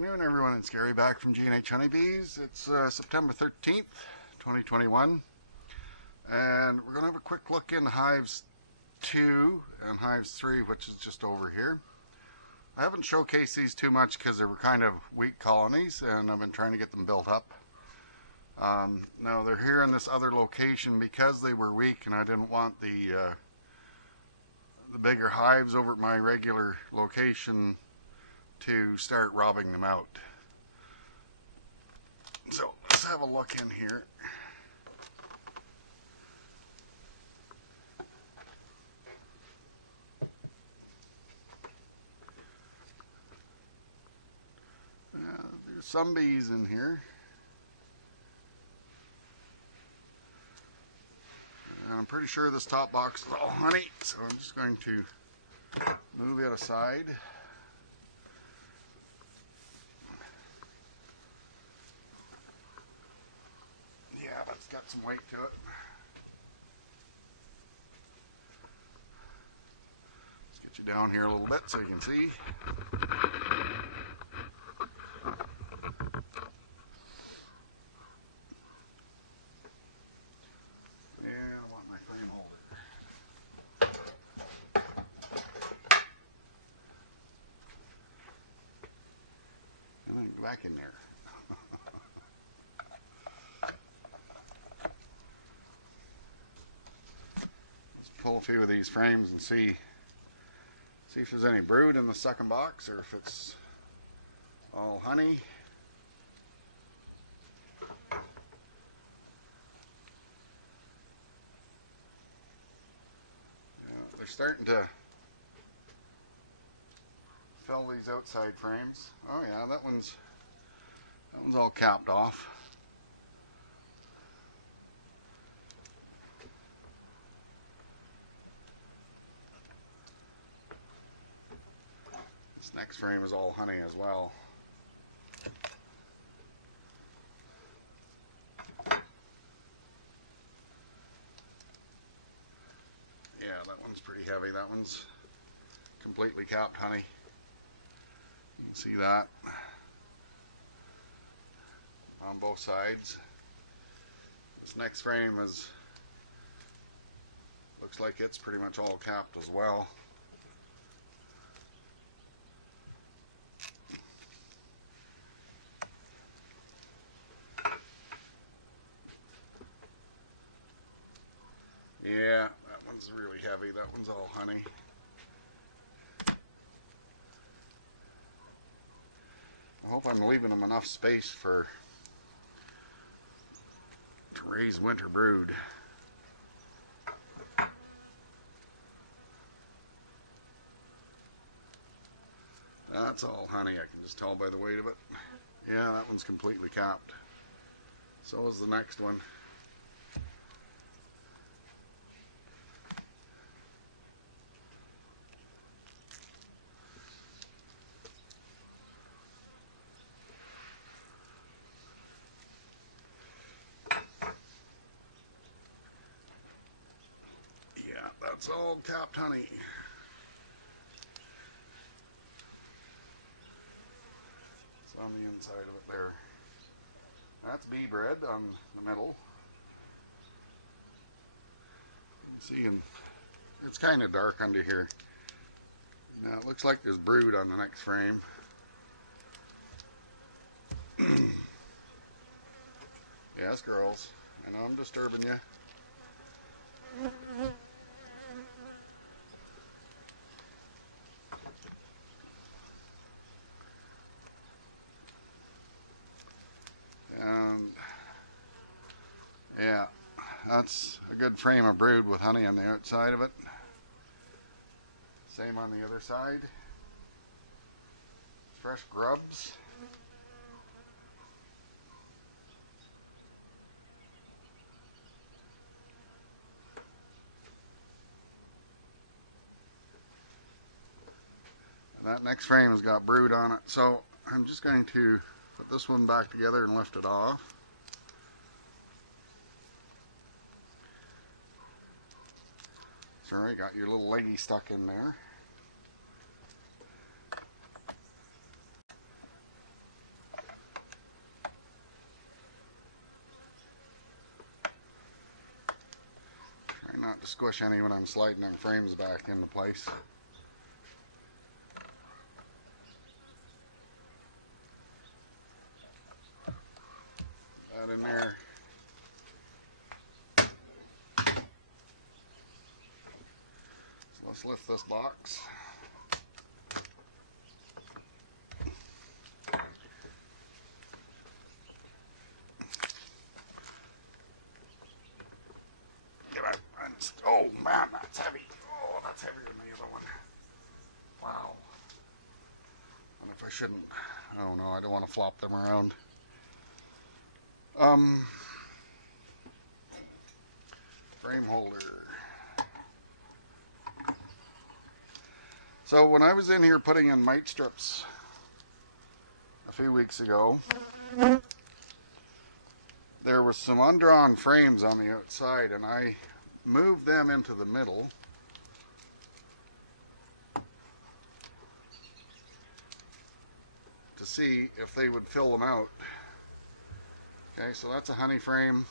afternoon, everyone. It's Gary back from G&H Honey Bees. It's September 13th, 2021, and we're going to have a quick look in Hives 2 and Hives 3, which is just over here. I haven't showcased these too much because they were kind of weak colonies, and I've been trying to get them built up. Now they're here in this other location because they were weak, and I didn't want the bigger hives over at my regular location to start robbing them out. So let's have a look in here. There's some bees in here. And I'm pretty sure this top box is all honey, so I'm just going to move it aside. Yeah, that's got some weight to it. Let's get you down here a little bit so you can see. Back in there. Let's pull a few of these frames and see if there's any brood in the second box or if it's all honey. Yeah, they're starting to fill these outside frames. Oh yeah, that one's all capped off. This next frame is all honey as well. Yeah, that one's pretty heavy. That one's completely capped honey. You can see that on both sides. This next frame looks like it's pretty much all capped as well. Yeah, that one's really heavy. That one's all honey. I hope I'm leaving them enough space to raise winter brood. That's all honey, I can just tell by the weight of it. Yeah, that one's completely capped. So is the next one. That's all capped honey. It's on the inside of it there. That's bee bread on the middle. You can see, and it's kind of dark under here. Now it looks like there's brood on the next frame. Yes, girls. I know I'm disturbing you. Yeah, that's a good frame of brood with honey on the outside of it. Same on the other side. Fresh grubs. And that next frame has got brood on it, so I'm just going to put this one back together and lift it off. Sorry, got your little lady stuck in there. to squish any when I'm sliding them frames back into place. That in there. So let's lift this box. Oh man, that's heavy. Oh, that's heavier than the other one. Wow. And if I shouldn't, I don't know, I don't want to flop them around. Frame holder. So when I was in here putting in mite strips a few weeks ago, there were some undrawn frames on the outside, and I moved them into the middle to see if they would fill them out. Okay, so that's a honey frame.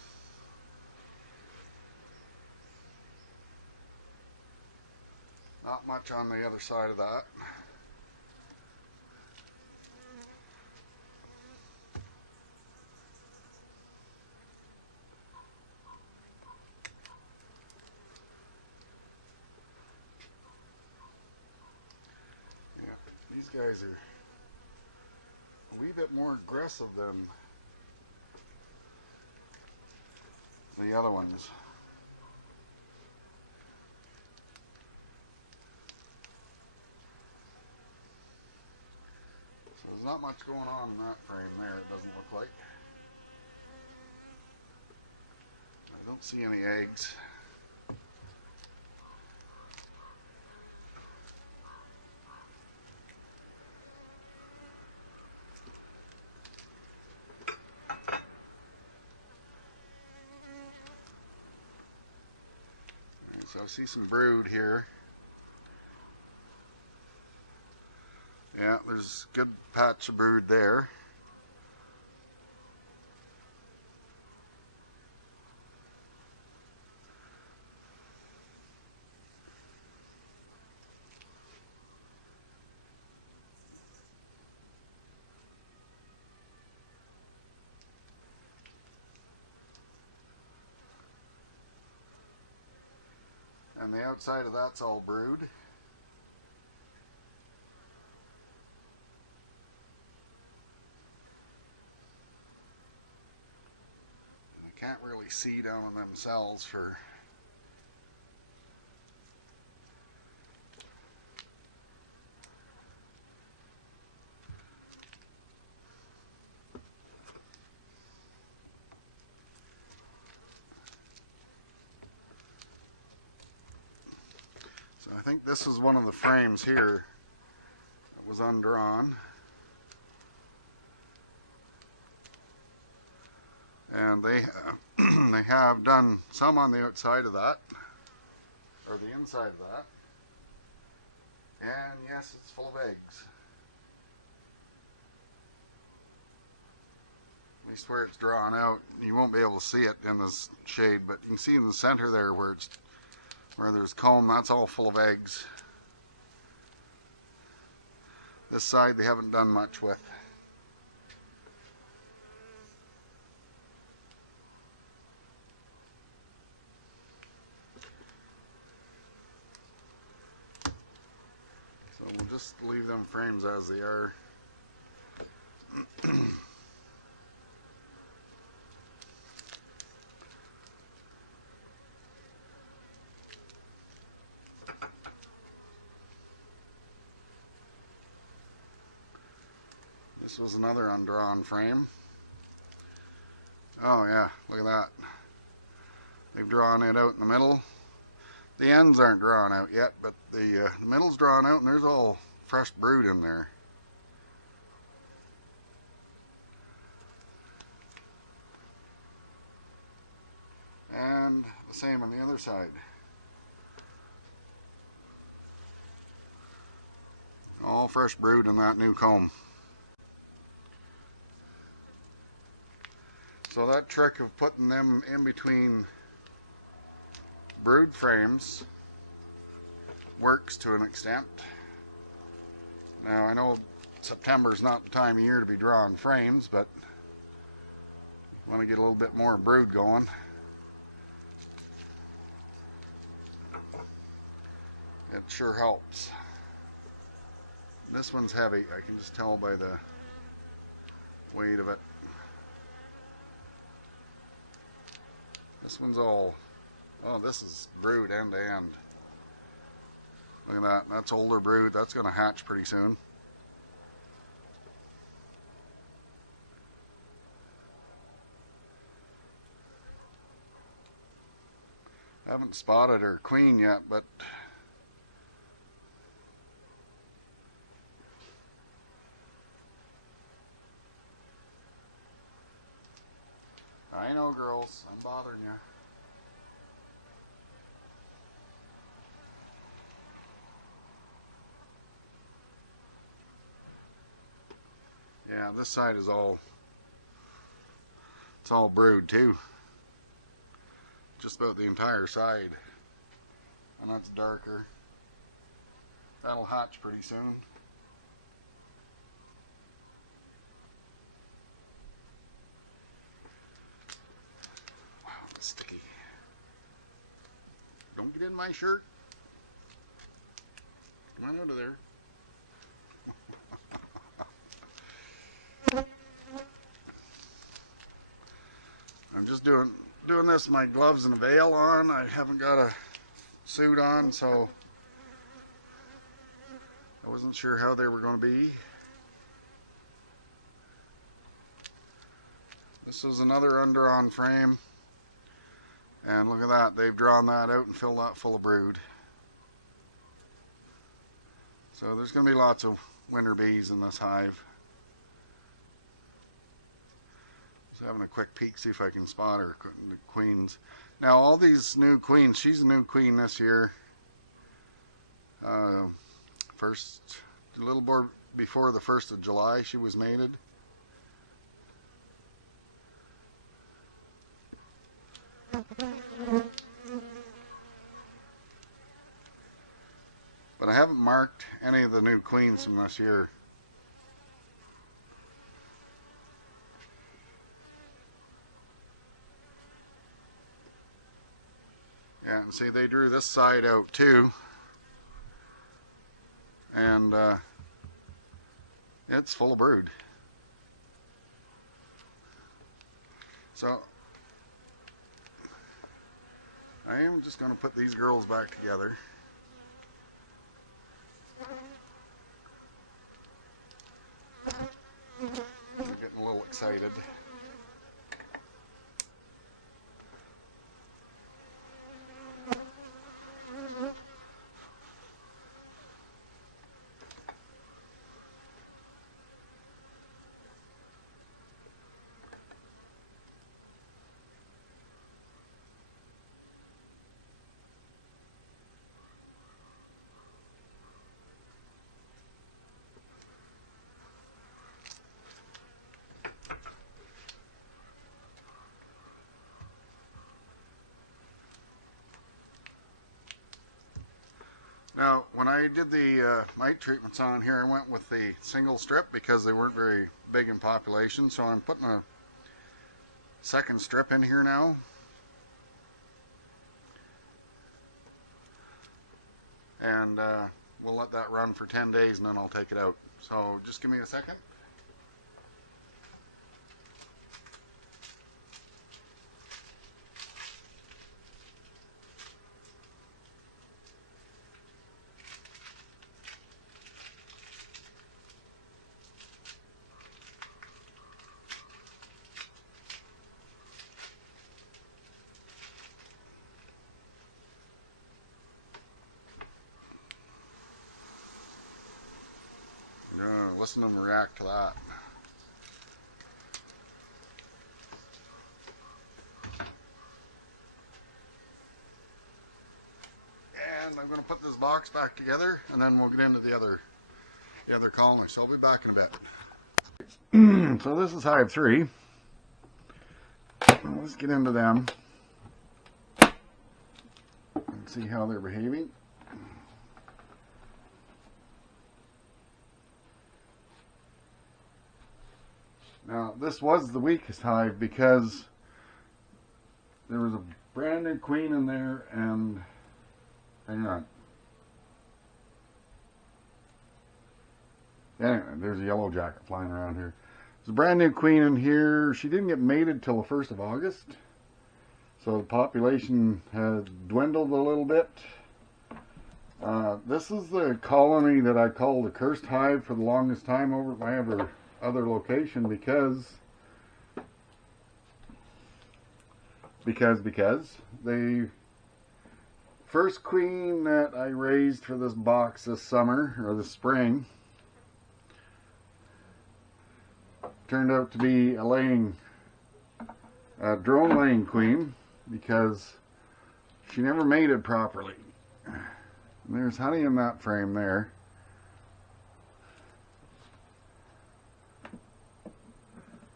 Not much on the other side of that. Yeah, these guys are a wee bit more aggressive than the other ones. So there's not much going on in that frame there, it doesn't look like. I don't see any eggs. So I see some brood here. Yeah, there's a good patch of brood there. And the outside of that's all brood. I can't really see down on them cells for so I think this is one of the frames here that was undrawn. And they they have done some on the outside of that, or the inside of that. And yes, it's full of eggs. At least where it's drawn out. You won't be able to see it in this shade, but you can see in the center there where there's comb, that's all full of eggs. This side they haven't done much with. So we'll just leave them frames as they are. This was another undrawn frame. Oh yeah, look at that. They've drawn it out in the middle. The ends aren't drawn out yet, but the middle's drawn out and there's all fresh brood in there. And the same on the other side. All fresh brood in that new comb. So that trick of putting them in between brood frames works to an extent. Now I know September's not the time of year to be drawing frames, but want to get a little bit more brood going. It sure helps. This one's heavy. I can just tell by the weight of it. This one's all, oh, this is brood end to end. Look at that. That's older brood. That's going to hatch pretty soon. Haven't spotted her queen yet, but I know, girls, I'm bothering you. Yeah, this side is all, it's all brood too. Just about the entire side. And that's darker. That'll hatch pretty soon. Wow, that's sticky. Don't get in my shirt. Come on out of there. I'm just doing this with my gloves and a veil on. I haven't got a suit on, so I wasn't sure how they were going to be. This is another undrawn frame, and look at that, they've drawn that out and filled that full of brood. So there's going to be lots of winter bees in this hive. Just having a quick peek, see if I can spot her, the queens. Now all these new queens, she's a new queen this year. First, a little more before the 1st of July she was mated. But I haven't marked any of the new queens from this year. Yeah, and see, they drew this side out too, and it's full of brood. So I am just going to put these girls back together. I'm getting a little excited. Now, when I did the mite treatments on here, I went with the single strip because they weren't very big in population. So I'm putting a second strip in here now. And we'll let that run for 10 days and then I'll take it out. So just give me a second. Listen to them react to that. And I'm going to put this box back together, and then we'll get into the other colony. So I'll be back in a bit. So this is hive 3. Let's get into them. see how they're behaving. Now, this was the weakest hive because there was a brand new queen in there, and hang on. Anyway, there's a yellow jacket flying around here. There's a brand new queen in here. She didn't get mated till the 1st of August. So the population has dwindled a little bit. This is the colony that I called the cursed hive for the longest time over at my other location because the first queen that I raised for this box this summer, or this spring, turned out to be a drone laying queen because she never mated properly. And there's honey in that frame there.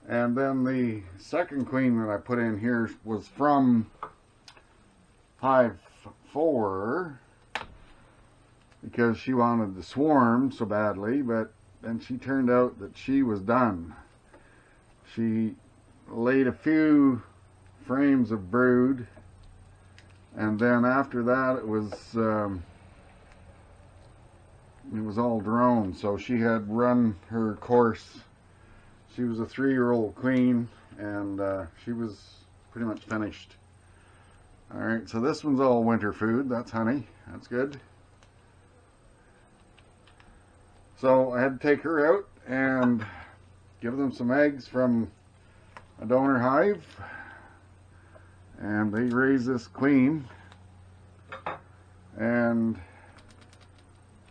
And then the second queen that I put in here was from Hive 4 because she wanted to swarm so badly, but then she turned out that she was done. She laid a few frames of brood, and then after that it was all drone, so she had run her course. She was a 3-year-old queen, and she was pretty much finished. Alright, so this one's all winter food. That's honey. That's good. So I had to take her out and give them some eggs from a donor hive, and they raised this queen, and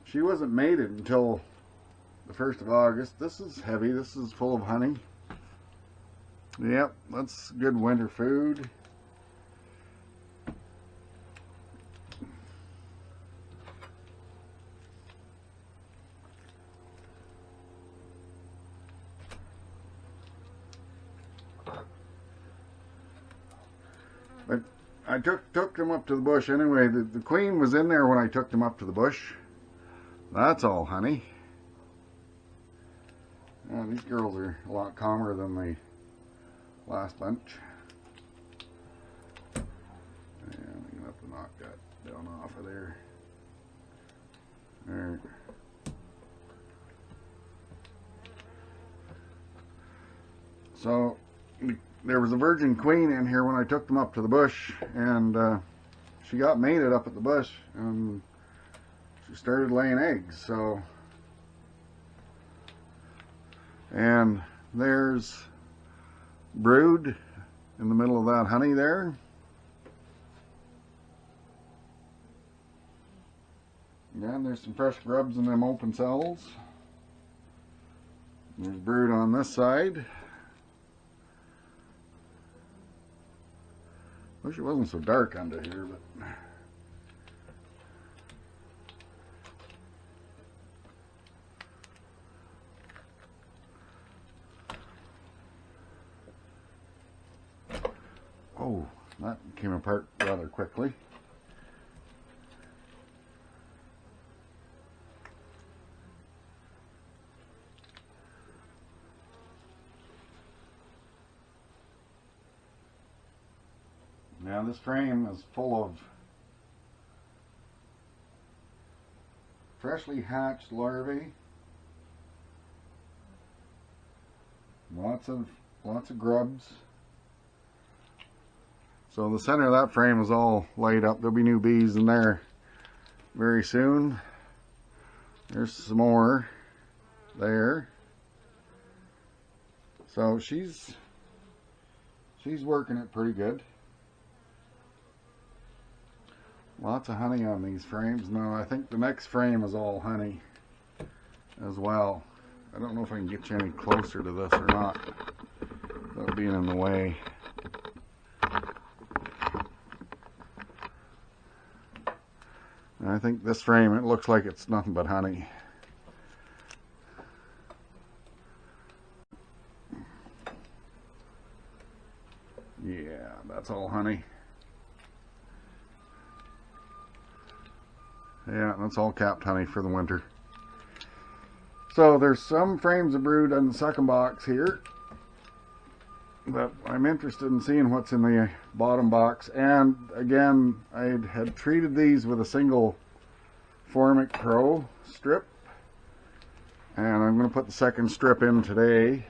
she wasn't mated until the 1st of August. This is heavy. This is full of honey. Yep, that's good winter food. But I took them up to the bush anyway. The queen was in there when I took them up to the bush. That's all honey. Yeah, these girls are a lot calmer than the last bunch. And I'm going to have to knock that down off of there. Alright. So there was a virgin queen in here when I took them up to the bush, and she got mated up at the bush, and she started laying eggs. So, and there's brood in the middle of that honey there. And there's some fresh grubs in them open cells. There's brood on this side. Wish it wasn't so dark under here, but oh, that came apart rather quickly. Now this frame is full of freshly hatched larvae. Lots of grubs. So the center of that frame is all laid up. There'll be new bees in there very soon. There's some more there. So she's working it pretty good. Lots of honey on these frames. No, I think the next frame is all honey as well. I don't know if I can get you any closer to this or not, without being in the way. And I think this frame, it looks like it's nothing but honey. Yeah, that's all honey. Yeah, that's all capped honey for the winter. So there's some frames of brood in the second box here, but I'm interested in seeing what's in the bottom box. And again, I had treated these with a single Formic Pro strip, and I'm going to put the second strip in today.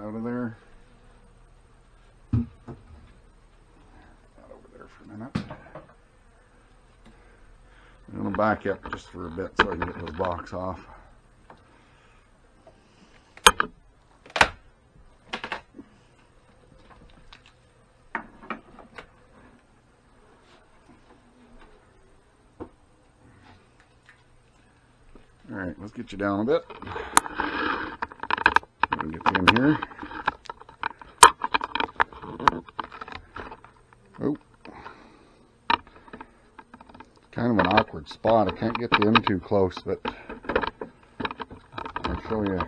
Out of there. That over there for a minute. I'm going to back up just for a bit so I can get this box off. Alright, let's get you down a bit. Get you in here. Oh, kind of an awkward spot. I can't get you in too close, but I'll show you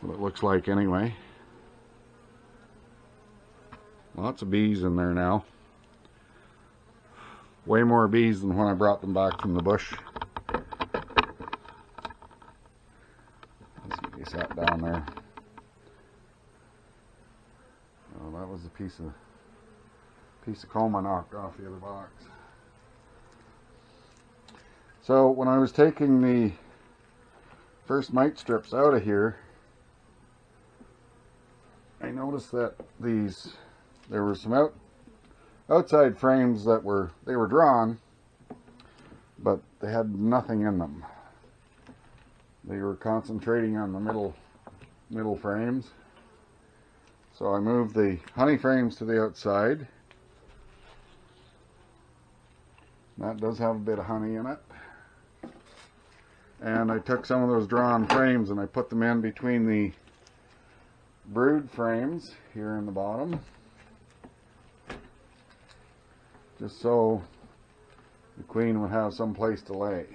what it looks like anyway. Lots of bees in there now. Way more bees than when I brought them back from the bush. Let's get you sat down there. Oh, that was a piece of comb I knocked off the other box. So when I was taking the first mite strips out of here, I noticed that there were some outside frames that were drawn, but they had nothing in them. They were concentrating on the middle frames. So I moved the honey frames to the outside. That does have a bit of honey in it. And I took some of those drawn frames and I put them in between the brood frames here in the bottom, just so the queen would have some place to lay.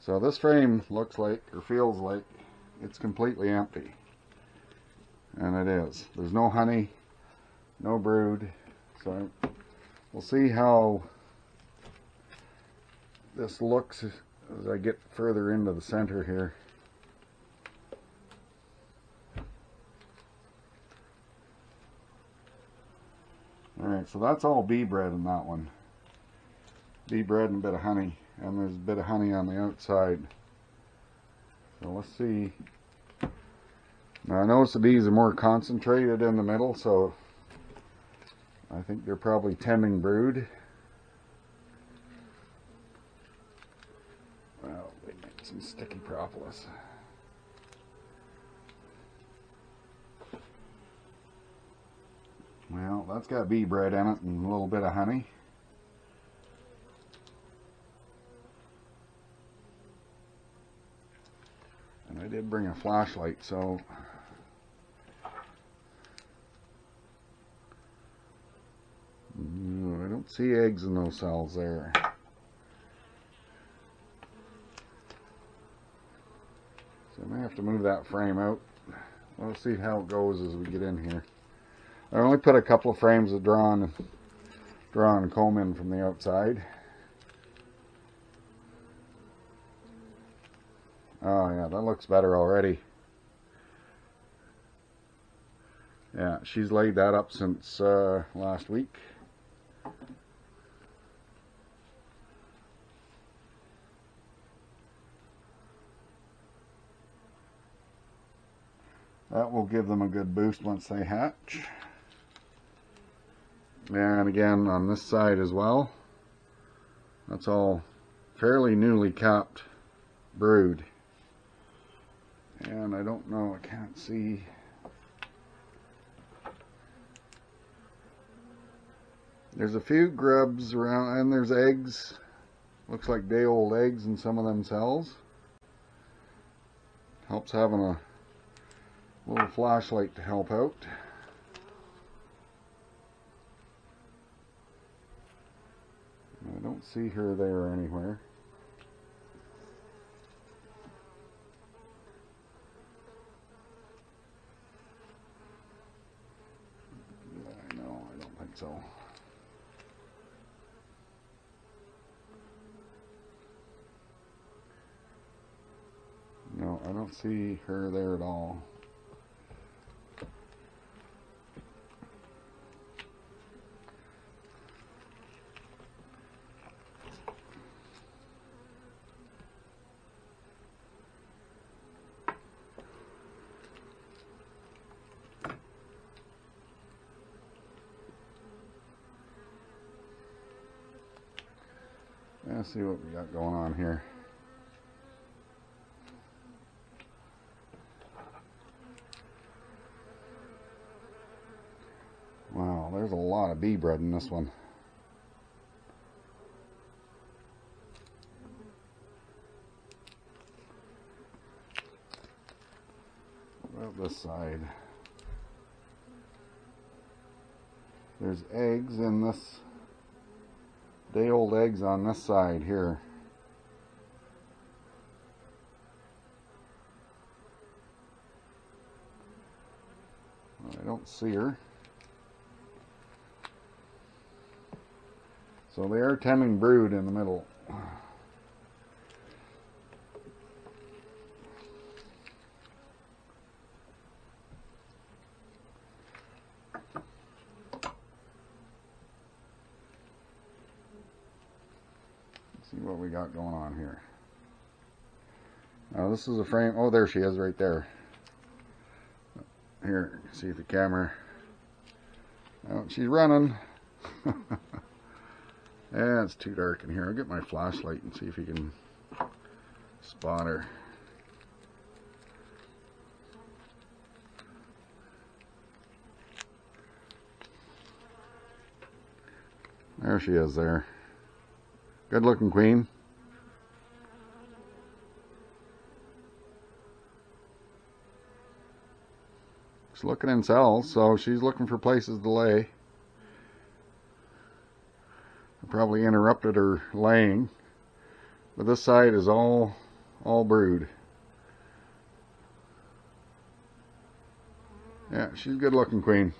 So this frame looks like, or feels like, it's completely empty. And it is. There's no honey, no brood. So we'll see how this looks as I get further into the center here. Alright, so that's all bee bread in that one. Bee bread and a bit of honey. And there's a bit of honey on the outside. So let's see. Now I notice the bees are more concentrated in the middle, so I think they're probably tending brood. Well, they make some sticky propolis. Well, that's got bee bread in it and a little bit of honey. And I did bring a flashlight, so I don't see eggs in those cells there. So I may have to move that frame out. We'll see how it goes as we get in here. I only put a couple of frames of drawn comb in from the outside. Oh yeah, that looks better already. Yeah, she's laid that up since last week. That will give them a good boost once they hatch. And again on this side as well. That's all fairly newly capped brood. And I don't know, I can't see. There's a few grubs around, and there's eggs. Looks like day-old eggs in some of them cells. Helps having a little flashlight to help out. don't see her there anywhere. No, I don't think so. No, I don't see her there at all. Let's see what we got going on here. Wow, there's a lot of bee bread in this one. What about this side? There's eggs in this, day-old eggs on this side here. I don't see her. So they are tending brood in the middle. Let's see what we got going on here. Now this is a frame. Oh, there she is right there. Here, see if the camera. Oh, she's running. Yeah, it's too dark in here. I'll get my flashlight and see if you can spot her. There she is there. Good looking queen. She's looking in cells, so she's looking for places to lay. Probably interrupted her laying, but this side is all brood. Yeah, she's a good looking queen.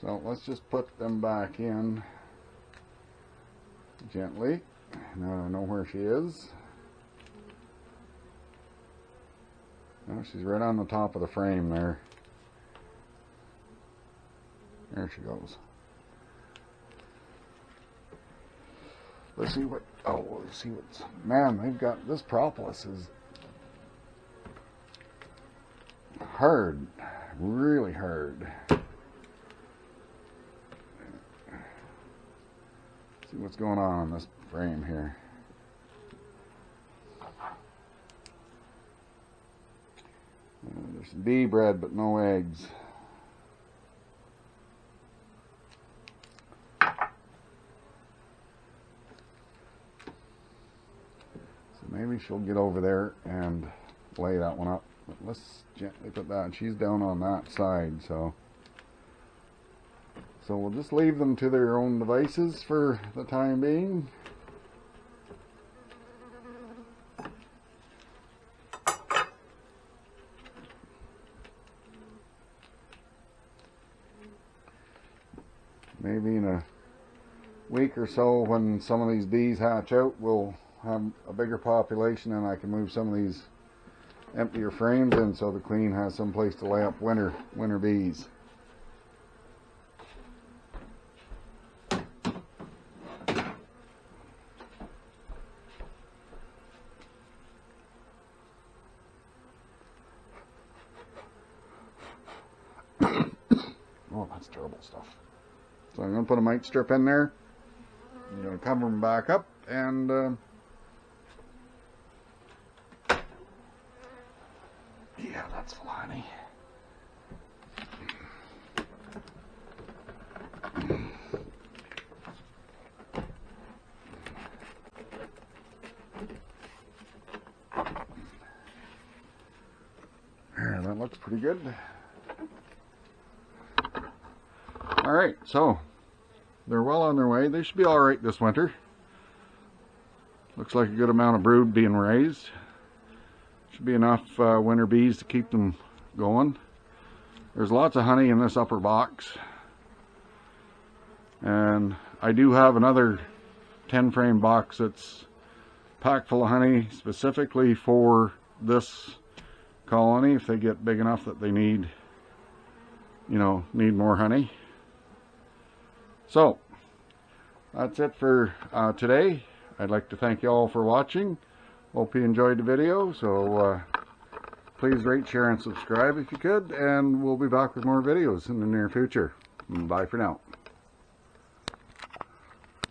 So let's just put them back in gently. Now I know where she is. Oh, she's right on the top of the frame there. There she goes. Let's see what, oh, let's see what's, man, they've got, this propolis is hard, really hard. See what's going on in this frame here. There's some bee bread, but no eggs. Maybe she'll get over there and lay that one up. But let's gently put that. She's down on that side, so we'll just leave them to their own devices for the time being. Maybe in a week or so, when some of these bees hatch out, we'll have a bigger population and I can move some of these emptier frames in so the queen has some place to lay up winter bees. Oh, that's terrible stuff. So I'm going to put a mite strip in there. I'm going to cover them back up and yeah, that's flying. There, that looks pretty good. Alright, so they're well on their way. They should be all right this winter. Looks like a good amount of brood being raised. Should be enough winter bees to keep them going. There's lots of honey in this upper box. And I do have another 10 frame box that's packed full of honey specifically for this colony if they get big enough that they need, need more honey. So that's it for today. I'd like to thank you all for watching. Hope you enjoyed the video. So please rate, share, and subscribe if you could, and we'll be back with more videos in the near future. Bye for now.